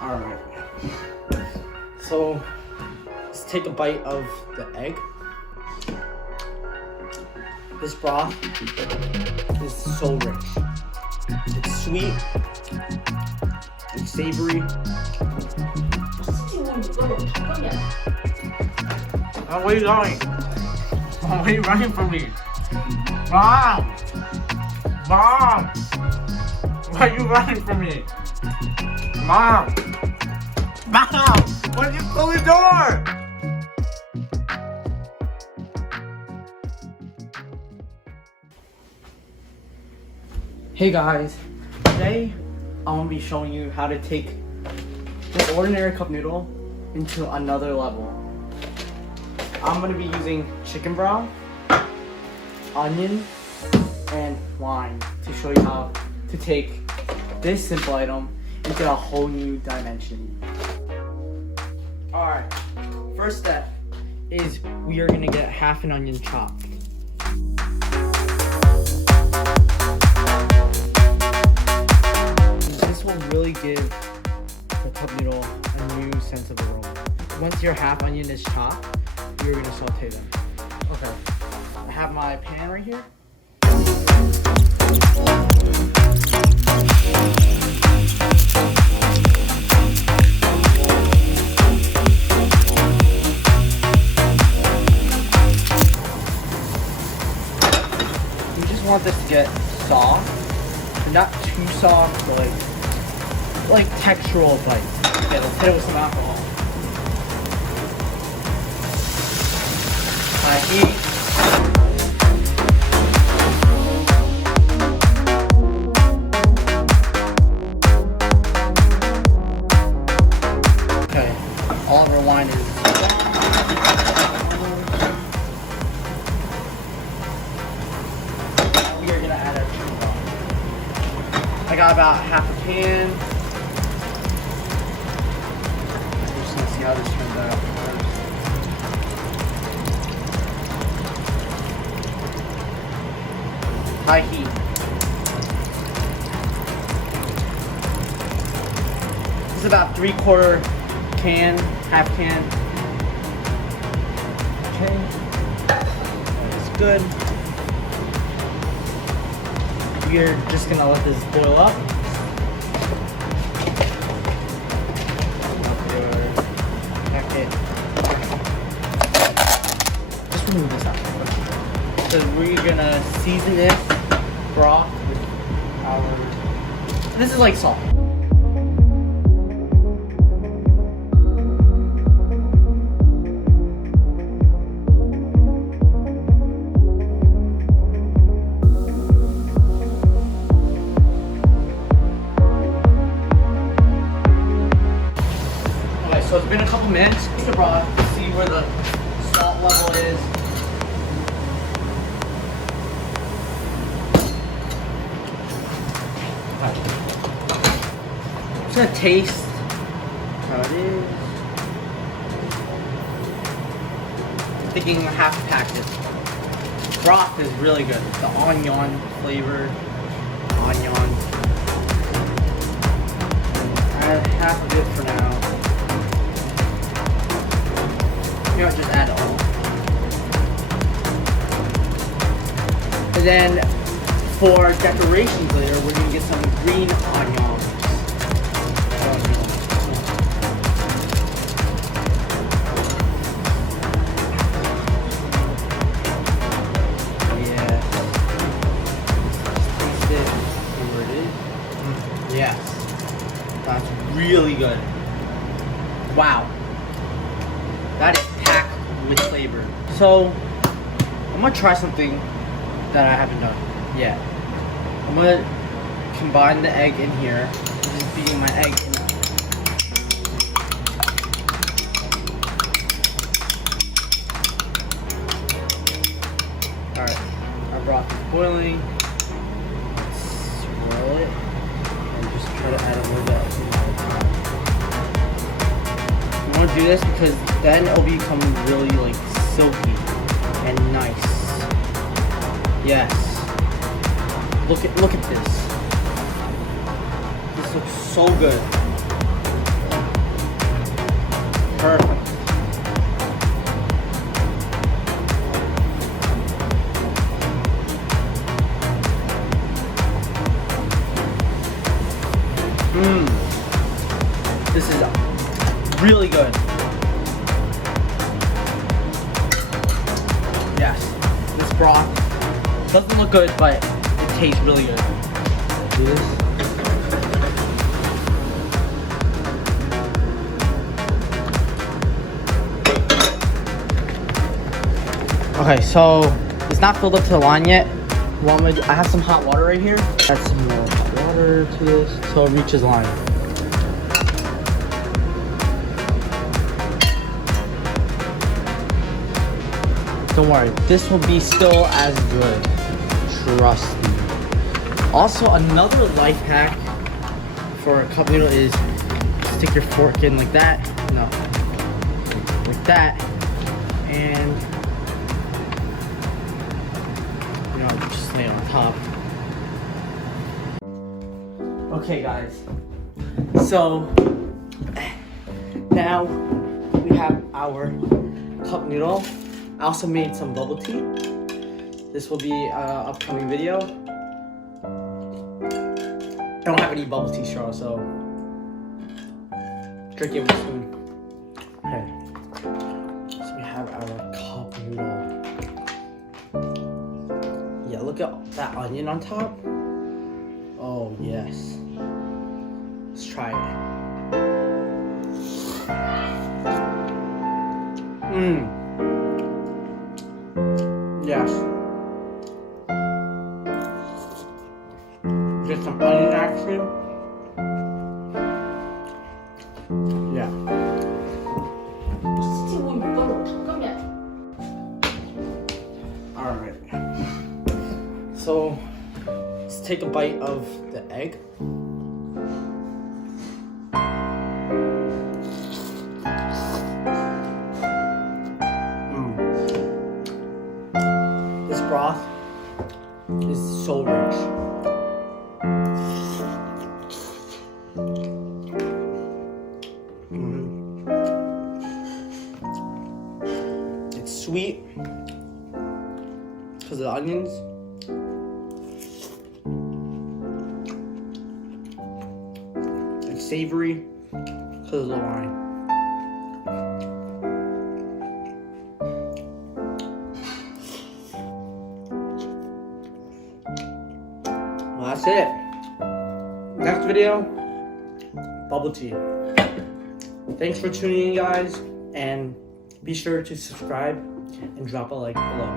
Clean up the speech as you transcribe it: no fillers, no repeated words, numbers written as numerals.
Alright. So, let's take a bite of the egg. This broth is so rich. It's sweet, it's savory. Oh, where are you going? Oh, where are you running from me? Mom! Mom! Why are you running from me? Mom! Mom! Why did you close the door? Hey guys, today I'm gonna be showing you how to take the ordinary cup noodle into another level. I'm gonna be using chicken broth, onion, and lime to show you how to take this simple item into a whole new dimension. Alright, first step is we are gonna get half an onion chopped. This will really give the cup noodle a new sense of aroma. Once your half onion is chopped, you're gonna saute them. Okay, I have my pan right here. We just want this to get soft, but not too soft, but like textural bites. Okay, let's hit it with some alcohol. High heat. Okay, all of our wine is we are gonna add our chicken broth. I got about half a pan. I'm just gonna see how this turns out first. High heat. This is about 3/4 can, half can. Okay, that's good. We're just gonna let this boil up. Just remove this out. So we're gonna season this broth with our. This is like salt. So it's been a couple minutes. Take the broth to see where the salt level is. I'm just gonna taste how it is. I'm thinking half a packet. Broth is really good. The onion flavor. Onion. Add half of it for now. Maybe I'll just add all. And then for decorations later, we're gonna get some green onions. Yeah. Taste it. See where it is. Yes. That's really good. Wow. That is packed with flavor. So, I'm gonna try something that I haven't done yet. I'm gonna combine the egg in here. I'm just beating my egg in. Alright, our broth is boiling. Swirl it. And just try to add a little bit of You want to do this because then it'll become really like silky and nice. Yes. Look at this. This looks so good. Perfect. This is really good. Yes, this broth doesn't look good, but it tastes really good. Do this. Okay, so it's not filled up to the line yet. What I'm gonna do, I have some hot water right here. Add some more hot water to this so it reaches line. Don't worry, this will be still as good. Trust me. Also, another life hack for a cup noodle is stick your fork in like that. No, like that, and just lay it on top. Okay, guys. So now we have our cup noodle. I also made some bubble tea. This will be an upcoming video. I don't have any bubble tea straw, so drink it with a spoon. Okay. So we have our cup noodle. Yeah, look at that onion on top. Oh, yes. Let's try it. Yes. Get some onion action. Yeah. Alright. So, let's take a bite of the egg. This broth is so rich. It's sweet because of the onions. It's savory because of the lime. Well, that's it. Next video, bubble tea. Thanks for tuning in, guys, and be sure to subscribe and drop a like below.